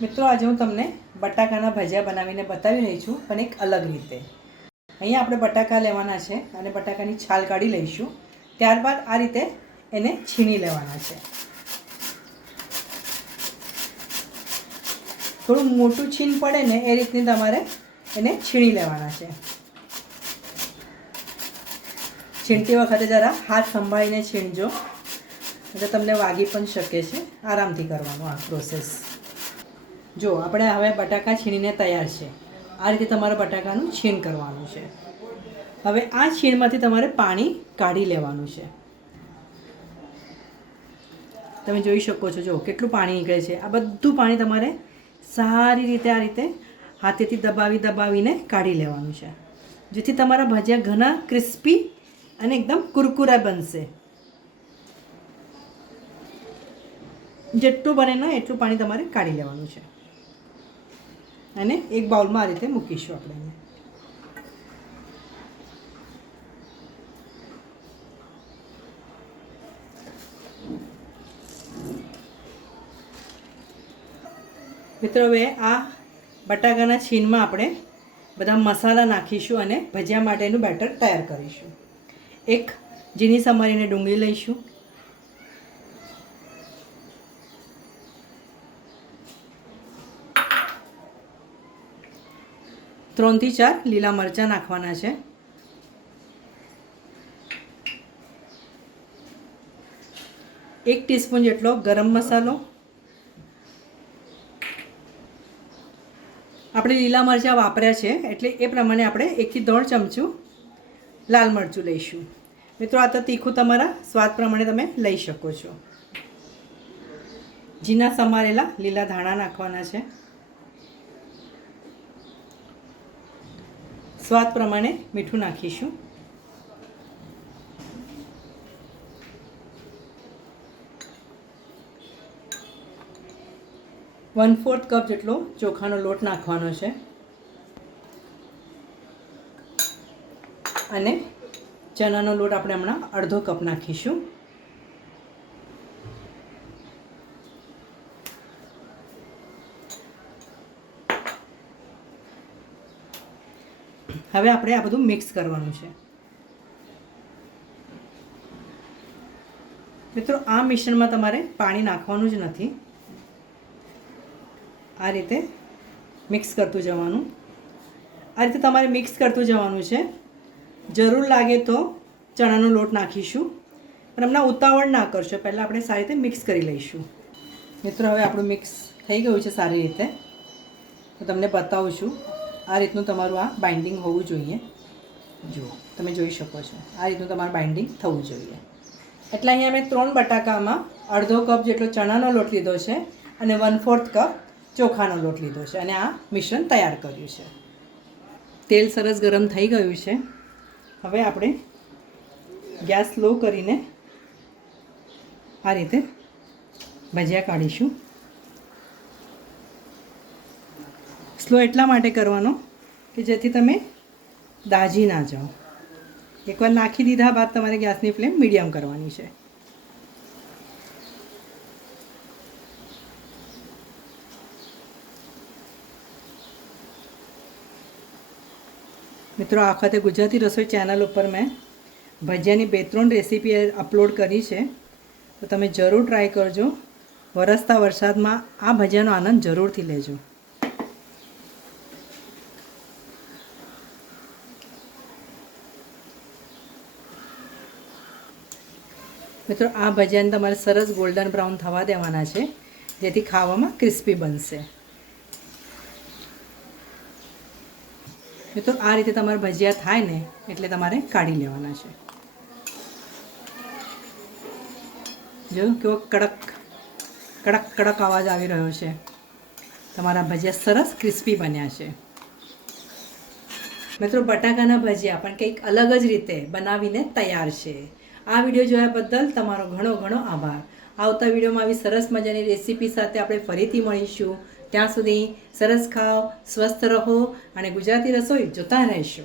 મિત્રો આજે હું તમને બટાકાના ભજીયા બનાવીને બતાવી રહી છું, પણ એક અલગ રીતે. અહીંયા આપણે બટાકા લેવાના છે અને બટાકાની છાલ કાઢી લઈશું. ત્યારબાદ આ રીતે એને છીણી લેવાના છે. થોડું મોટું છીણ પડે ને એ રીતની તમારે એને છીણી લેવાના છે. છીણતી વખતે જરા હાથ સંભાળીને છીણજો, એટલે તમને વાગી પણ શકે છે. આરામથી કરવાનું આ પ્રોસેસ. જો આપણે હવે બટાકા છીણીને તૈયાર છે. આ રીતે તમારે બટાકાનું છીણ કરવાનું છે. હવે આ છીણમાંથી તમારે પાણી કાઢી લેવાનું છે. તમે જોઈ શકો છો, જો કેટલું પાણી નીકળે છે. આ બધું પાણી તમારે સારી રીતે આ રીતે હાથેથી દબાવીને કાઢી લેવાનું છે, જેથી તમારા ભજીયા ઘણા ક્રિસ્પી અને એકદમ કુરકુરા બનશે. જેટલું બને ને એટલું પાણી તમારે કાઢી લેવાનું છે અને એક બાઉલમાં આ રીતે મૂકીશું આપણે. મિત્રો, હવે આ બટાકાના છીણમાં આપણે બધા મસાલા નાખીશું અને ભજીયા માટેનું બેટર તૈયાર કરીશું. એક ઝીણી સમારીને ડુંગળી લઈશું. ત્રણથી ચાર લીલા મરચાં નાખવાના છે. એક ટીસ્પૂન જેટલો ગરમ મસાલો. આપણે લીલા મરચાં વાપર્યા છે એટલે એ પ્રમાણે આપણે 1 થી 1.5 ચમચું લાલ મરચું લઈશું. મિત્રો, આ તો તીખું તમારા સ્વાદ પ્રમાણે તમે લઈ શકો છો. ઝીણા સમારેલા લીલા ધાણા નાખવાના છે. સ્વાદ પ્રમાણે મીઠું નાખીશું. ¼ કપ જેટલો ચોખાનો લોટ નાખવાનો છે અને ચણાનો લોટ આપણે હમણાં અડધો કપ નાખીશું. હવે આપણે આ બધું મિક્સ કરવાનું છે. મિત્રો, આ મિશ્રણમાં તમારે પાણી નાખવાનું જ નથી. આ રીતે મિક્સ કરતું જવાનું. આ રીતે તમારે મિક્સ કરતું જવાનું છે. જરૂર લાગે તો ચણાનો લોટ નાખીશું, પણ હમણાં ઉતાવળ ના કરશો. પહેલાં આપણે સારી રીતે મિક્સ કરી લઈશું. મિત્રો, હવે આપણું મિક્સ થઈ ગયું છે સારી રીતે. તો તમને બતાવું છું. આ રીતનું તમારું આ બાઇન્ડિંગ હોવું જોઈએ. જુઓ, તમે જોઈ શકો છો. આ રીતનું તમારું બાઇન્ડિંગ થવું જોઈએ. એટલે અહીંયા મેં 3 બટાકામાં અડધો કપ જેટલો ચણાનો લોટ લીધો છે અને 1/4 કપ ચોખાનો લોટ લીધો છે અને આ મિશ્રણ તૈયાર કર્યું છે. તેલ સરસ ગરમ થઈ ગયું છે. હવે આપણે ગેસ સ્લો કરીને આ રીતે ભજીયા કાઢીશું. સ્લો એટલા માટે કરવાનો કે જેથી તમે દાજી ના જાઓ. એકવાર નાખી દીધા બાદ તમારે ગેસની ફ્લેમ મીડિયમ કરવાની છે. મિત્રો, આ વખતે ગુજરાતી રસોઈ ચેનલ ઉપર મેં ભજીયાની 2-3 રેસીપી અપલોડ કરી છે, તો તમે જરૂર ટ્રાય કરજો. વરસતા વરસાદમાં આ ભજીયાનો આનંદ જરૂરથી લેજો. મિત્રો, આ ભજીયાને તમારે સરસ ગોલ્ડન બ્રાઉન થવા દેવાના છે, જેથી ખાવામાં ક્રિસ્પી બનશે. મિત્રો, આ રીતે તમારે ભજીયા થાય ને એટલે તમારે કાઢી લેવાના છે. જો કેવો કડક કડક કડક અવાજ આવી રહ્યો છે. તમારા ભજીયા સરસ ક્રિસ્પી બન્યા છે. મિત્રો, બટાકાના ભજીયા પણ કંઈક અલગ જ રીતે બનાવીને તૈયાર છે. આ વિડીયો જોયા બદલ તમારો ઘણો ઘણો આભાર. આવતા વિડીયોમાં આવી સરસ મજાની રેસીપી સાથે આપણે ફરીથી મળીશું. ત્યાં સુધી સરસ ખાઓ, સ્વસ્થ રહો અને ગુજરાતી રસોઈ જોતા રહેશો.